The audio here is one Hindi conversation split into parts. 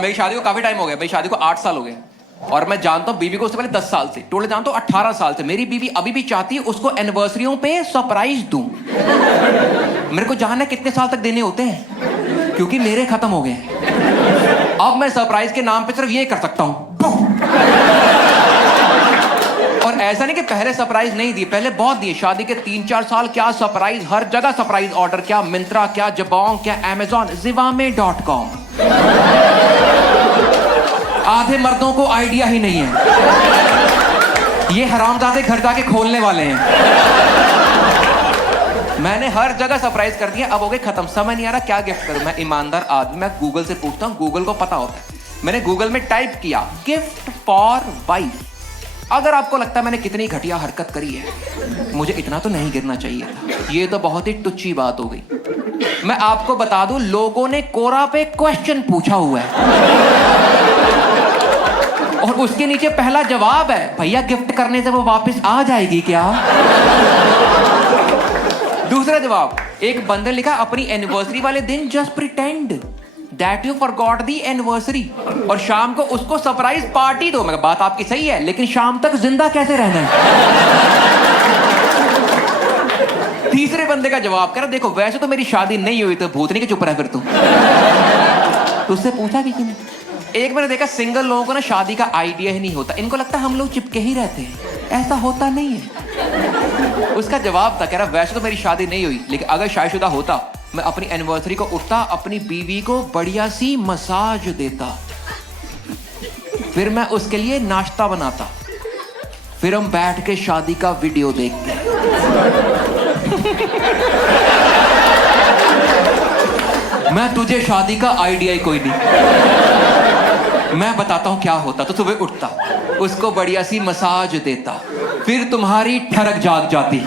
मेरी शादी को काफी टाइम हो गया। मेरी शादी को 8 साल हो गए और मैं जानता हूँ बीवी को उससे पहले 10 साल से, टोटल जानता हूँ 18 साल से। मेरी बीवी अभी भी चाहती है उसको एनिवर्सरियों पे सरप्राइज दूं। मेरे को जानना है कितने साल तक देने होते हैं, क्योंकि मेरे खत्म हो गए। अब मैं सरप्राइज के नाम पे सिर्फ ये कर सकता हूँ। और ऐसा नहीं कि पहले सरप्राइज नहीं दिए, पहले बहुत दिए। शादी के 3-4 साल क्या सरप्राइज, हर जगह सरप्राइज ऑर्डर, क्या मिंत्रा, क्या जबोंग, क्या अमेजॉन, Zivame.com। आधे मर्दों को आइडिया ही नहीं है, ये हरामजादे घर जाके खोलने वाले हैं। मैंने हर जगह सरप्राइज कर दिया, अब हो गए खत्म। समझ नहीं आ रहा क्या गिफ्ट करूं। मैं ईमानदार आदमी, मैं गूगल से पूछता हूं, गूगल को पता होता है। मैंने गूगल में टाइप किया गिफ्ट फॉर वाइफ। अगर आपको लगता है मैंने कितनी घटिया हरकत करी है, मुझे इतना तो नहीं गिरना चाहिए था, ये तो बहुत ही टुच्ची बात हो गई। मैं आपको बता दूं, लोगों ने कोरा पे क्वेश्चन पूछा हुआ है और उसके नीचे पहला जवाब है, भैया गिफ्ट करने से वो वापस आ जाएगी क्या? दूसरा जवाब, एक बंदे लिखा अपनी एनिवर्सरी वाले दिन just pretend that you forgot the anniversary और शाम को उसको सरप्राइज पार्टी दो। मैं बात आपकी सही है, लेकिन शाम तक जिंदा कैसे रहना है? तीसरे बंदे का जवाब कर, देखो वैसे तो मेरी शादी नहीं हुई, तो भूतनी के चुप रह फिर तू। उससे पूछा किसी ने? एक मैंने देखा सिंगल लोगों को ना शादी का आइडिया ही नहीं होता, इनको लगता है हम लोग चिपके ही रहते हैं, ऐसा होता नहीं है। उसका जवाब था, कह रहा वैसे तो मेरी शादी नहीं हुई, लेकिन अगर शादीशुदा होता मैं अपनी एनिवर्सरी को उठता, अपनी बीवी को बढ़िया सी मसाज देता, फिर मैं उसके लिए नाश्ता बनाता, फिर हम बैठ के शादी का वीडियो देखते। मैं तुझे शादी का आइडिया ही कोई नहीं, मैं बताता हूं क्या होता। तो सुबह उठता, उसको बढ़िया सी मसाज देता, फिर तुम्हारी ठरक जाग जाती,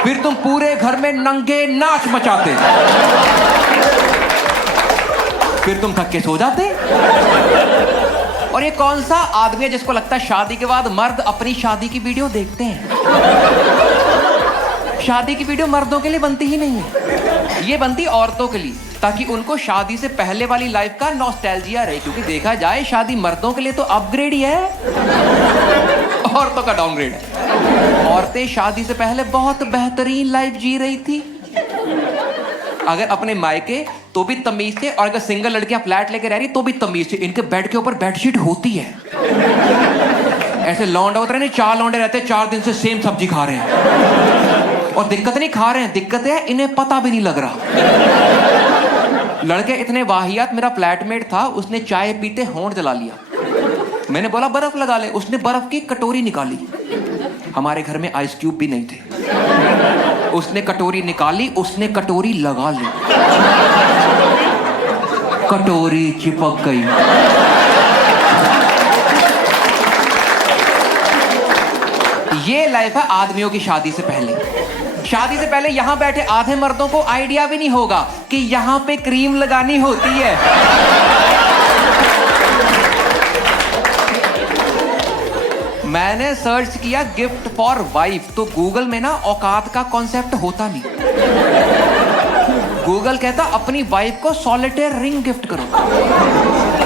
फिर तुम पूरे घर में नंगे नाच मचाते, फिर तुम थक के सो जाते। और ये कौन सा आदमी है जिसको लगता है शादी के बाद मर्द अपनी शादी की वीडियो देखते हैं? शादी की वीडियो मर्दों के लिए बनती ही नहीं है, ये बनती औरतों के लिए, ताकि उनको शादी से पहले वाली लाइफ का नॉस्टैल्जिया रहे। क्योंकि देखा जाए शादी मर्दों के लिए तो अपग्रेड ही है, औरतों का डाउनग्रेड है। औरतें शादी से पहले बहुत बेहतरीन लाइफ जी रही थी, अगर अपने मायके तो भी तमीज थे, और अगर सिंगल लड़कियां फ्लैट लेके रह रही तो भी तमीज थे। इनके बेड के ऊपर बेडशीट होती है, ऐसे लौंडे होते रहे, 4 लौंडे रहते 4 दिन से सेम सब्जी खा रहे हैं, और दिक्कत नहीं खा रहे हैं, दिक्कत है इन्हें पता भी नहीं लग रहा। लड़के इतने वाहियात, मेरा फ्लैटमेट था, उसने चाय पीते होंठ जला लिया। मैंने बोला बर्फ लगा ले, उसने बर्फ की कटोरी निकाली, हमारे घर में आइस क्यूब भी नहीं थे, उसने कटोरी निकाली, उसने कटोरी लगा ली, कटोरी चिपक गई। ये लाइफ है आदमियों की शादी से पहले। शादी से पहले यहां बैठे आधे मर्दों को आइडिया भी नहीं होगा कि यहां पे क्रीम लगानी होती है। मैंने सर्च किया गिफ्ट फॉर वाइफ, तो गूगल में ना औकात का कॉन्सेप्ट होता नहीं। गूगल कहता अपनी वाइफ को सॉलिटेयर रिंग गिफ्ट करो।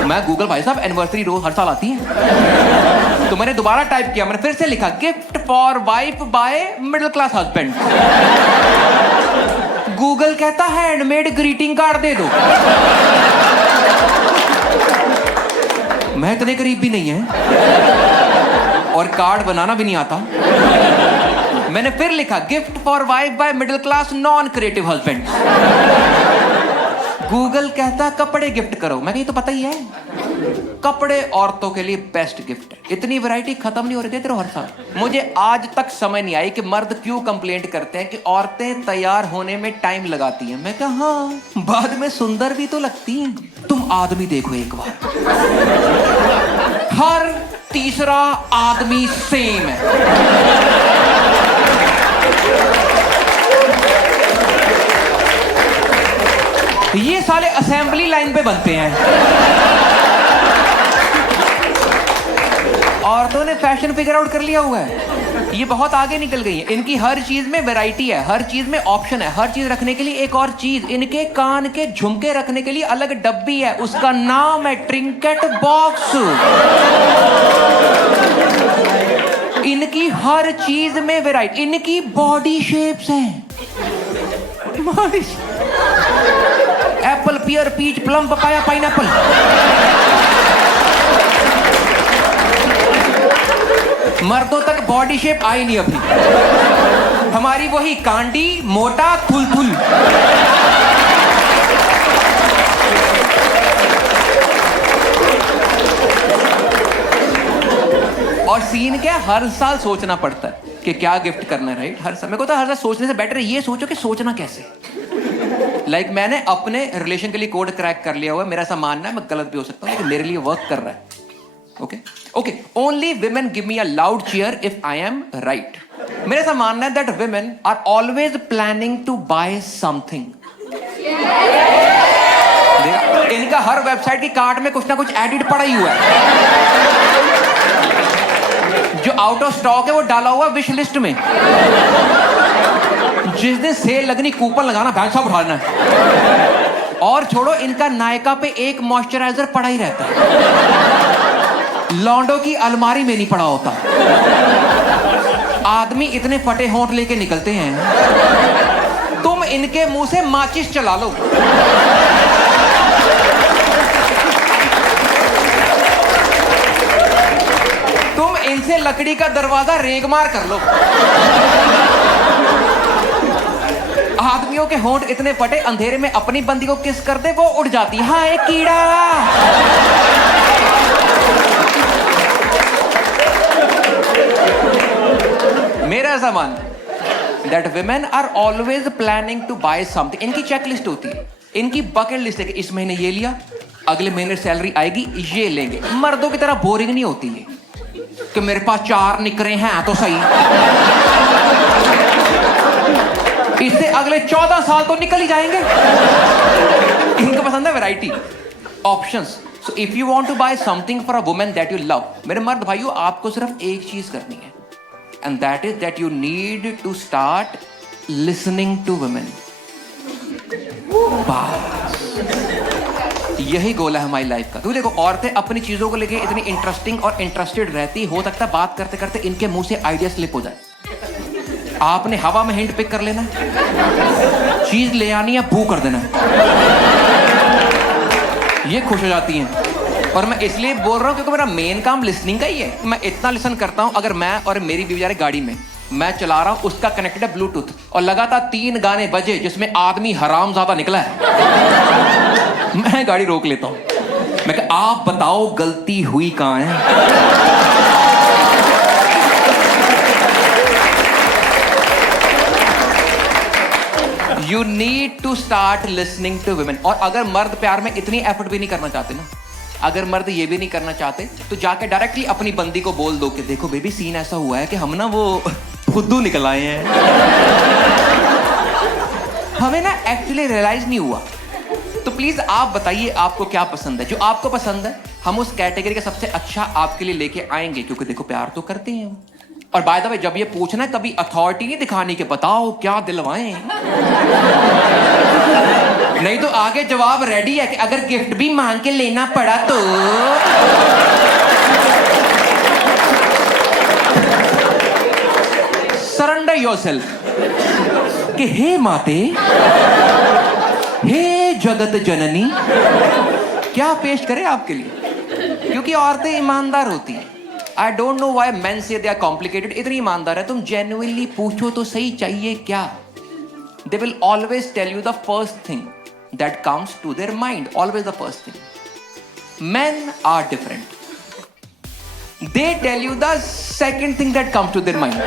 मैं गूगल, भाई साहब एनिवर्सरी रोज हर साल आती है, तो मैंने दोबारा टाइप किया, मैंने फिर से लिखा gift for wife by middle class husband. Google कहता हैंडमेड ग्रीटिंग कार्ड दे दो। मैं इतने करीब भी नहीं है, और कार्ड बनाना भी नहीं आता। मैंने फिर लिखा gift for wife by middle class non creative husband. Google कहता कपड़े गिफ्ट करो। मैं कहीं तो पता ही है, कपड़े औरतों के लिए बेस्ट गिफ्ट है। इतनी वैरायटी खत्म नहीं हो रही थी हर साल। मुझे आज तक समझ नहीं आई कि मर्द क्यों कंप्लेंट करते हैं कि औरतें तैयार होने में टाइम लगाती हैं। मैं कहा हाँ, बाद में सुंदर भी तो लगती हैं। तुम आदमी देखो एक बार, हर तीसरा आदमी सेम है। ये साले असेंबली लाइन पे बनते हैं। औरतों ने फैशन फिगर आउट कर लिया हुआ है। ये बहुत आगे निकल गई है। इनकी हर चीज में वैरायटी है, हर चीज में ऑप्शन है, हर चीज रखने के लिए एक और चीज। इनके कान के झुमके रखने के लिए अलग डब्बी है, उसका नाम है ट्रिंकेट बॉक्स। इनकी हर चीज में वैरायटी। इनकी बॉडी शेप्स हैं, एप्पल, पियर, पीच, प्लम, पपाया, पाइनएप्पल। मर्दों तक बॉडी शेप आई नहीं अभी। हमारी वही कांडी, मोटा, थुल। और सीन क्या, हर साल सोचना पड़ता है कि क्या गिफ्ट करना है, राइट? हर समय को तो हर साल सोचने से बेटर है ये सोचो कि सोचना कैसे। लाइक मैंने अपने रिलेशन के लिए कोड क्रैक कर लिया हुआ है। मेरा ऐसा मानना है, मैं गलत भी हो सकता हूँ, लेकिन मेरे लिए वर्क कर रहा है। Okay, only women give me a loud cheer if I am right. मेरा ऐसा मानना है that women are always planning to buy something. इनका हर वेबसाइट की कार्ट में कुछ ना कुछ एडिट पड़ा ही हुआ है। जो आउट ऑफ स्टॉक है वो डाला हुआ विश लिस्ट में। जिस दिन सेल लगनी कूपन लगाना, बैंक साहब उठाना है। और छोड़ो, इनका नायका पे एक मॉइस्चराइजर पड़ा ही रहता है, लॉन्डो की अलमारी में नहीं पड़ा होता। आदमी इतने फटे होंठ लेके निकलते हैं, तुम इनके मुंह से माचिस चला लो। तुम इनसे लकड़ी का दरवाजा रेगमार कर लो। आदमियों के होंठ इतने फटे, अंधेरे में अपनी बंदी को किस कर दे वो उड़ जाती। हाँ, एक कीड़ा। मेरा ऐसा मान that women are always planning to buy something. इनकी चेकलिस्ट होती है, इनकी बकेट लिस्ट है कि इस महीने ये लिया, अगले महीने सैलरी आएगी ये लेंगे। मर्दों की तरह बोरिंग नहीं होती है कि मेरे पास 4 निकरे हैं तो सही, इससे अगले 14 साल तो निकल ही जाएंगे। इनको पसंद है variety, options. So if you want to buy something for a woman that you love, मेरे मर्द भाइयों, आपको सिर्फ एक चीज करनी है, and that is that you need to start listening to women. यही गोल है हमारी लाइफ का। तो देखो, औरतें अपनी चीजों को लेके इतनी इंटरेस्टिंग और इंटरेस्टेड रहती, हो सकता है बात करते करते इनके मुंह से आइडिया स्लिप हो जाए। आपने हवा में हिंट पिक कर लेना, चीज ले आनी है, बू कर देना, ये खुश हो जाती हैं। और मैं इसलिए बोल रहा हूं क्योंकि मेरा मेन काम लिसनिंग का ही है। मैं इतना लिसन करता हूं, अगर मैं और मेरी बीवी जा रहे गाड़ी में, मैं चला रहा हूं, उसका कनेक्टेड है ब्लूटूथ, और लगातार 3 गाने बजे जिसमें आदमी हरामजादा निकला है, मैं गाड़ी रोक लेता हूं। मैं कहा, आप बताओ गलती हुई कहां है। You need to start listening to women। और अगर मर्द प्यार में इतनी एफर्ट भी नहीं करना चाहते ना, अगर मर्द ये भी नहीं करना चाहते, तो जाके डायरेक्टली अपनी बंदी को बोल दो कि देखो बेबी, सीन ऐसा हुआ है कि हम ना वो फुद्दू निकल आए हैं। हमें ना एक्चुअली रियलाइज नहीं हुआ। तो प्लीज आप बताइए आपको क्या पसंद है। जो आपको पसंद है हम उस कैटेगरी का सबसे अच्छा आपके लिए लेके आएंगे, क्योंकि देखो प्यार तो करते हैं हम। और बाय द वे, जब ये पूछना कभी अथॉरिटी नहीं दिखाने के, बताओ क्या दिलवाएं। नहीं तो आगे जवाब रेडी है कि अगर गिफ्ट भी मांग के लेना पड़ा तो। सरेंडर योरसेल्फ कि हे माते, हे जगत जननी, क्या पेश करें आपके लिए, क्योंकि औरतें ईमानदार होती हैं। I don't know why men say they are complicated। इतनी ईमानदार है, तुम genuinely पूछो तो सही चाहिए क्या। They will always tell you the first thing that comes to their mind, always the first thing। Men are different। They tell you the second thing that comes to their mind।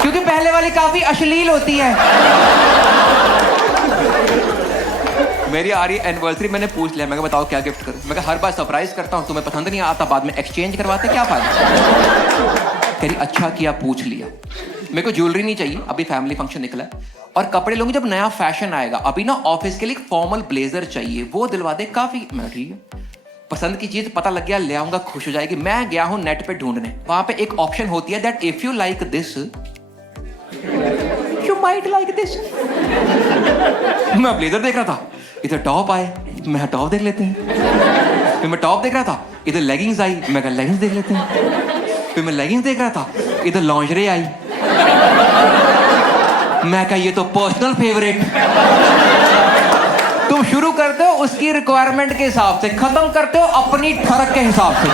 क्योंकि पहले वाली काफी अश्लील होती है। मेरी आ रही एनिवर्सरी, मैंने पूछ लिया, मैं बताओ क्या गिफ्ट करूं। मैं हर बार सरप्राइज करता हूं, तुम्हें पसंद नहीं आता, बाद में एक्सचेंज करवाते, क्या फायदा। कह रही अच्छा किया पूछ लिया, मेरे को ज्वेलरी नहीं चाहिए, अभी फैमिली फंक्शन निकला है, और कपड़े लोगे जब नया फैशन आएगा, अभी ना ऑफिस के लिए फॉर्मल ब्लेजर चाहिए, वो दिलवा दे काफी। मैं ठीक है, पसंद की चीज पता लग गया, ले आऊंगा, खुश हो जाएगी। मैं गया हूं नेट पे ढूंढने, वहां पे एक ऑप्शन होती है that if you like this you might like this. मैं ब्लेजर देख रहा था, इधर टॉप आए, मैं टॉप देख लेते हैं। फिर मैं टॉप देख रहा था, इधर लेगिंग्स आई, मैं कहा लेगिंग्स देख लेते हैं। फिर मैं लेगिंग्स देख रहा था, इधर लॉन्जरे आई, मैं कहा ये तो पर्सनल फेवरेट। तुम शुरू करते हो उसकी रिक्वायरमेंट के हिसाब से, खत्म करते हो अपनी ठरक के हिसाब से।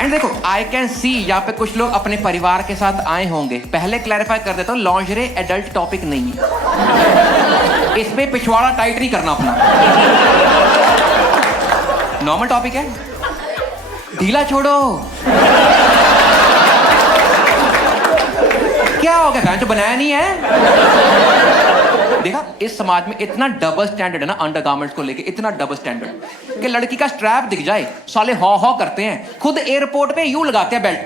एंड देखो आई कैन सी यहाँ पे कुछ लोग अपने परिवार के साथ आए होंगे। पहले क्लैरिफाई कर देता हूँ, लॉन्जरे एडल्ट टॉपिक नहीं है, इसमें पिछवाड़ा टाइट नहीं करना अपना, नॉर्मल टॉपिक है, ढीला छोड़ो। क्या हो गया, फैन तो बनाया नहीं है। देखा इस समाज में इतना डबल स्टैंडर्ड है ना अंडरगारमेंट्स को लेके, इतना डबल स्टैंडर्ड कि लड़की का स्ट्रैप दिख जाए साले हॉ हॉ करते हैं, खुद एयरपोर्ट पे यूं लगाते हैं बेल्ट।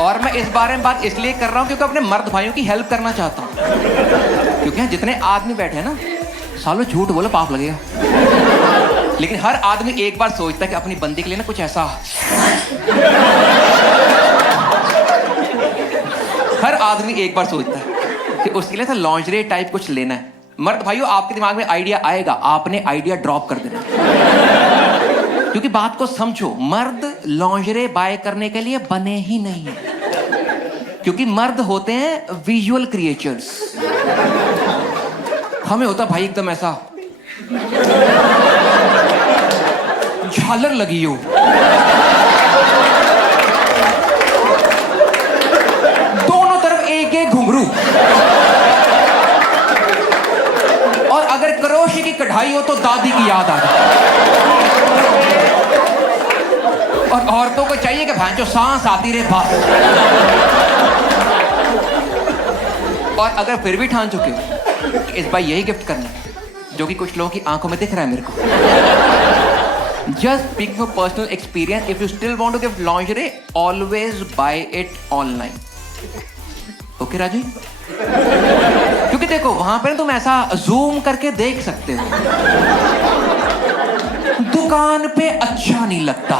और मैं इस बारे में बात इसलिए कर रहा हूं क्योंकि अपने मर्द भाइयों की हेल्प करना चाहता हूं, क्योंकि जितने आदमी बैठे हैं ना, सालों झूठ बोलो पाप लगेगा, लेकिन हर आदमी एक बार सोचता है कि अपनी बंदी के लिए ना कुछ ऐसा, हर आदमी एक बार सोचता है कि उसके लिए लॉन्जरे टाइप कुछ लेना है। मर्द भाइयों आपके दिमाग में आइडिया आएगा, आपने आइडिया ड्रॉप कर देना, क्योंकि बात को समझो, मर्द लॉन्जरे बाय करने के लिए बने ही नहीं है, क्योंकि मर्द होते हैं विजुअल क्रिएचर्स। हमें होता भाई एकदम ऐसा झालर लगी हो, दोनों तरफ एक एक घुंघरू, और अगर क्रोशे की कढ़ाई हो तो दादी की याद आ जाए। और औरतों को चाहिए कि भांचो सांस आती रहे बस। और अगर फिर भी ठान चुके हो इस बार यही गिफ्ट करना, जो कि कुछ लोगों की आंखों में दिख रहा है मेरे को, just speak for personal experience, if you still want to give lingerie always buy it online. Okay Raju, क्योंकि देखो वहां पर तुम ऐसा जूम करके देख सकते हो, दुकान पे अच्छा नहीं लगता,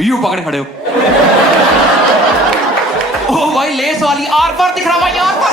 यूं पकड़े खड़े हो, ओ भाई लेस वाली आर पार दिख रहा भाई, आर पार।